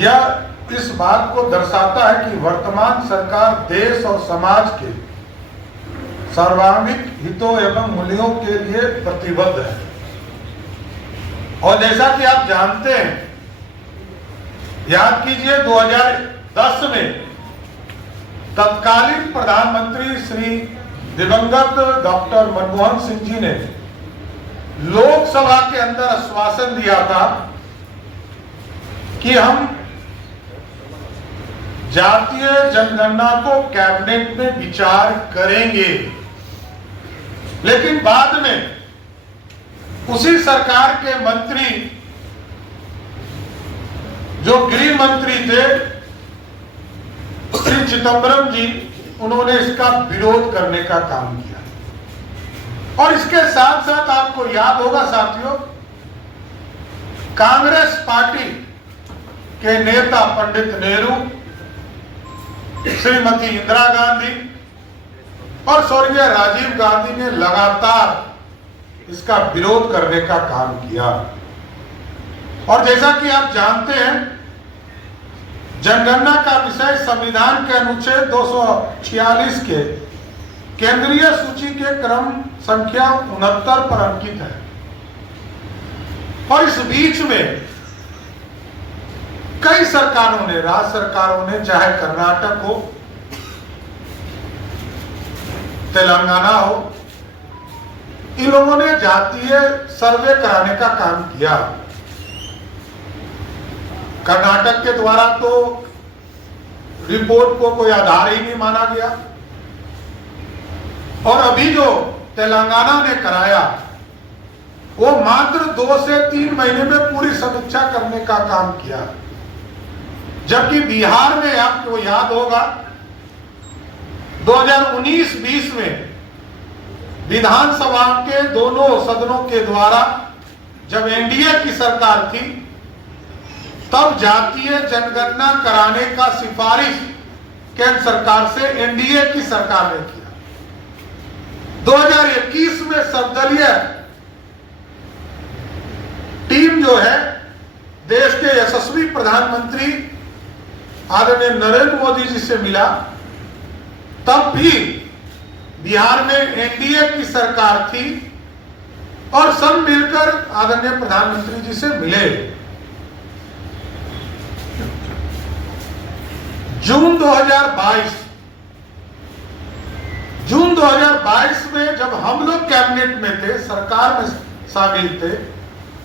यह इस बात को दर्शाता है कि वर्तमान सरकार देश और समाज के सर्वांगीण हितों एवं मूल्यों के लिए प्रतिबद्ध है। और जैसा कि आप जानते हैं, याद कीजिए 2010 में तत्कालीन प्रधानमंत्री श्री दिवंगत डॉक्टर मनमोहन सिंह जी ने लोकसभा के अंदर आश्वासन दिया था कि हम जातीय जनगणना को कैबिनेट में विचार करेंगे। लेकिन बाद में उसी सरकार के मंत्री जो गृह मंत्री थे श्री चिदम्बरम जी, उन्होंने इसका विरोध करने का काम किया। और इसके साथ साथ आपको याद होगा साथियों, कांग्रेस पार्टी के नेता पंडित नेहरू, श्रीमती इंदिरा गांधी और स्वर्गीय राजीव गांधी ने लगातार इसका विरोध करने का काम किया। और जैसा कि आप जानते हैं, जनगणना का विषय संविधान के अनुच्छेद 246 के केंद्रीय सूची के क्रम संख्या 69 पर अंकित है। और इस बीच में कई सरकारों ने, राज्य सरकारों ने, चाहे कर्नाटक हो, तेलंगाना हो, इन लोगों ने जातीय सर्वे कराने का काम किया। कर्नाटक के द्वारा तो रिपोर्ट को कोई आधार ही नहीं माना गया, और अभी जो तेलंगाना ने कराया वो मात्र 2 से 3 महीने में पूरी समीक्षा करने का काम किया। जबकि बिहार में, आपको याद होगा, 2019-20 में विधानसभा के दोनों सदनों के द्वारा जब एनडीए की सरकार थी, तब जातीय जनगणना कराने का सिफारिश केंद्र सरकार से एनडीए की सरकार ने किया। 2021 में सर्वदलीय टीम जो है, देश के यशस्वी प्रधानमंत्री आदरणीय नरेंद्र मोदी जी से मिला, तब भी बिहार में एनडीए की सरकार थी और सब मिलकर आदरणीय प्रधानमंत्री जी से मिले। जून 2022 में जब हम लोग कैबिनेट में थे, सरकार में शामिल थे,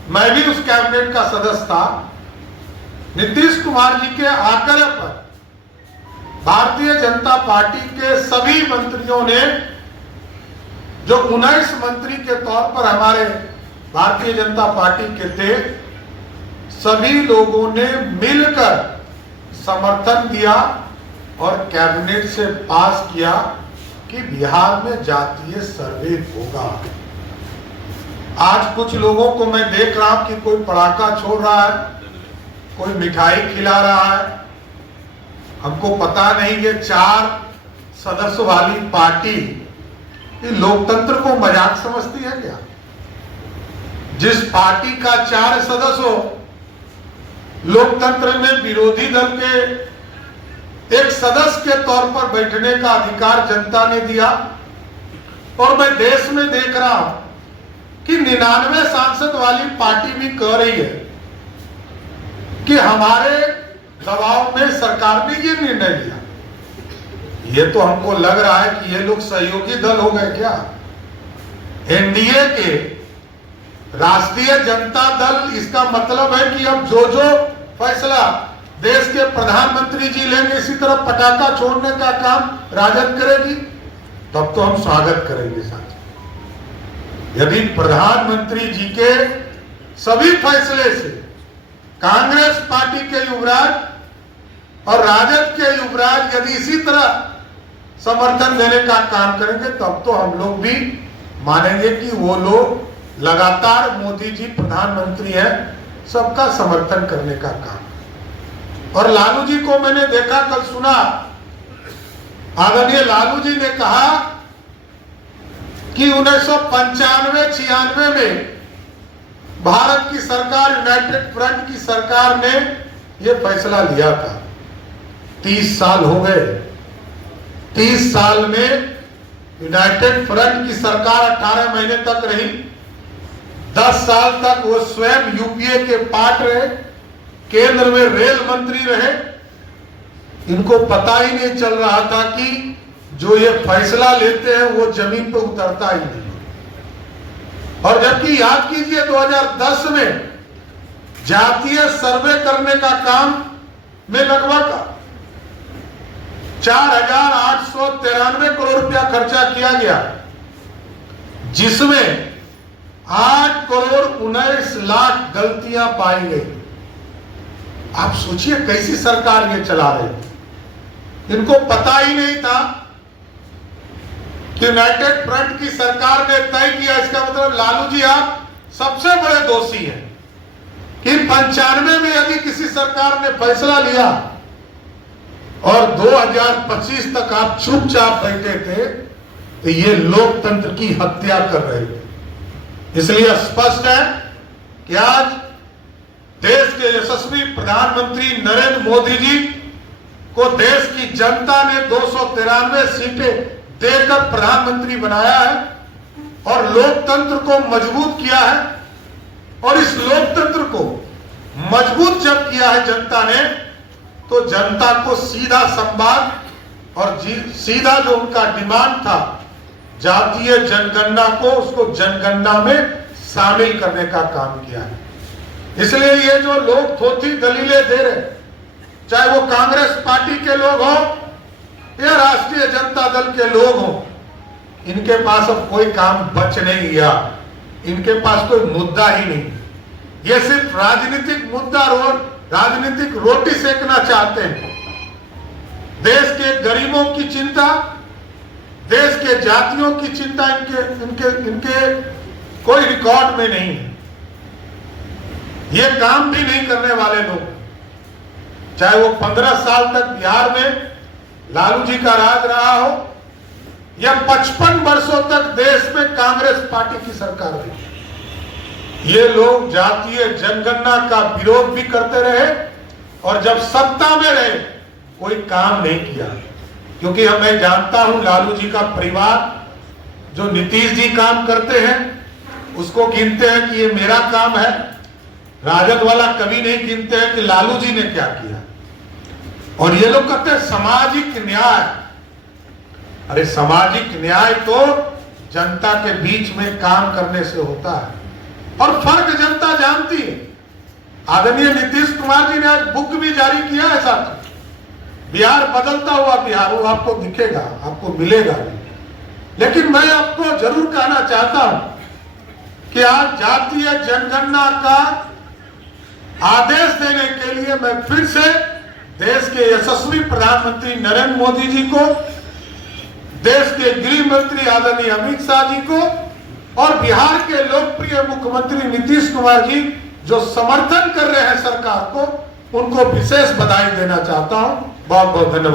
मैं भी उस कैबिनेट का सदस्य था, नीतीश कुमार जी के आग्रह पर भारतीय जनता पार्टी के सभी मंत्रियों ने, जो 19 मंत्री के तौर पर हमारे भारतीय जनता पार्टी के थे, सभी लोगों ने मिलकर समर्थन दिया और कैबिनेट से पास किया कि बिहार में जातीय सर्वे होगा। आज कुछ लोगों को मैं देख रहा हूं कि कोई पटाखा छोड़ रहा है, कोई मिठाई खिला रहा है। हमको पता नहीं ये 4 सदस्य वाली पार्टी लोकतंत्र को मजाक समझती है क्या? जिस पार्टी का 4 सदस्य हो, लोकतंत्र में विरोधी दल के एक सदस्य के तौर पर बैठने का अधिकार जनता ने दिया। और मैं देश में देख रहा हूं कि 99 सांसद वाली पार्टी भी कह रही है कि हमारे दबाव में सरकार ने ये निर्णय लिया। ये तो हमको लग रहा है कि ये लोग सहयोगी दल हो गए क्या? एनडीए के राष्ट्रीय जनता दल, इसका मतलब है कि अब जो फैसला देश के प्रधानमंत्री जी लेंगे, इसी तरह पटाखा छोड़ने का काम राजद करेगी। तब तो हम स्वागत करेंगे साथ। यदि प्रधानमंत्री जी के सभी फैसले से कांग्रेस पार्टी के युवराज और राजद के युवराज यदि इसी तरह समर्थन देने का काम करेंगे, तब तो हम लोग भी मानेंगे कि वो लोग लगातार मोदी जी प्रधानमंत्री हैं, सबका समर्थन करने का काम। और लालू जी को मैंने देखा, कल सुना, आदरणीय लालू जी ने कहा कि 1995-96 में भारत की सरकार, यूनाइटेड फ्रंट की सरकार ने ये फैसला लिया था। 30 साल हो गए। 30 साल में यूनाइटेड फ्रंट की सरकार 18 महीने तक रही। 10 साल तक वो स्वयं यूपीए के पार्ट रहे, केंद्र में रेल मंत्री रहे। इनको पता ही नहीं चल रहा था कि जो ये फैसला लेते हैं वो जमीन पे उतरता ही नहीं। और जबकि याद कीजिए 2010 में जातीय सर्वे करने का काम में लगभग 4,893 करोड़ रुपया खर्चा किया गया, जिसमें 8 करोड़ 19 लाख गलतियां पाई गई। आप सोचिए कैसी सरकार ये चला रही। इनको पता ही नहीं था कि यूनाइटेड फ्रंट की सरकार ने तय किया। इसका मतलब लालू जी आप सबसे बड़े दोषी हैं कि 95 में यदि किसी सरकार ने फैसला लिया और 2025 तक आप चुपचाप बैठे थे तो ये लोकतंत्र की हत्या कर रहे थे। इसलिए स्पष्ट है कि आज देश के यशस्वी प्रधानमंत्री नरेंद्र मोदी जी को देश की जनता ने 293 सीटें देकर प्रधानमंत्री बनाया है और लोकतंत्र को मजबूत किया है। और इस लोकतंत्र को मजबूत जब किया है जनता ने, तो जनता को सीधा संवाद और सीधा जो उनका डिमांड था जातीय जनगणना को, उसको जनगणना में शामिल करने का काम किया है। इसलिए ये जो लोग थोथी दलीलें दे रहे, चाहे वो कांग्रेस पार्टी के लोग हों या राष्ट्रीय जनता दल के लोग हों, इनके पास अब कोई काम बच नहीं गया। इनके पास कोई मुद्दा ही नहीं। ये सिर्फ राजनीतिक मुद्दा और राजनीतिक रोटी सेकना चाहते हैं। देश के गरीबों की चिंता, देश के जातियों की चिंता इनके कोई रिकॉर्ड में नहीं है। ये काम भी नहीं करने वाले लोग, चाहे वो 15 साल तक बिहार में लालू जी का राज रहा हो या 55 वर्षों तक देश में कांग्रेस पार्टी की सरकार रही, ये लोग जातीय जनगणना का विरोध भी करते रहे और जब सत्ता में रहे कोई काम नहीं किया। क्योंकि मैं जानता हूं लालू जी का परिवार जो नीतीश जी काम करते हैं उसको गिनते हैं कि ये मेरा काम है। राजद वाला कभी नहीं गिनते हैं कि लालू जी ने क्या किया। और ये लोग कहते हैं सामाजिक न्याय। अरे सामाजिक न्याय तो जनता के बीच में काम करने से होता है और फर्क जनता जानती है। आदरणीय नीतीश कुमार जी ने आज बुक भी जारी किया है साथ। बिहार बदलता हुआ बिहार, वो आपको दिखेगा, आपको मिलेगा भी। लेकिन मैं आपको जरूर कहना चाहता हूं कि आज जातीय जनगणना का आदेश देने के लिए मैं फिर से देश के यशस्वी प्रधानमंत्री नरेंद्र मोदी जी को, देश के गृह मंत्री आदरणीय अमित शाह जी को और बिहार के लोकप्रिय मुख्यमंत्री नीतीश कुमार जी जो समर्थन कर रहे हैं सरकार को, उनको विशेष बधाई देना चाहता हूं। बहुत बहुत धन्यवाद।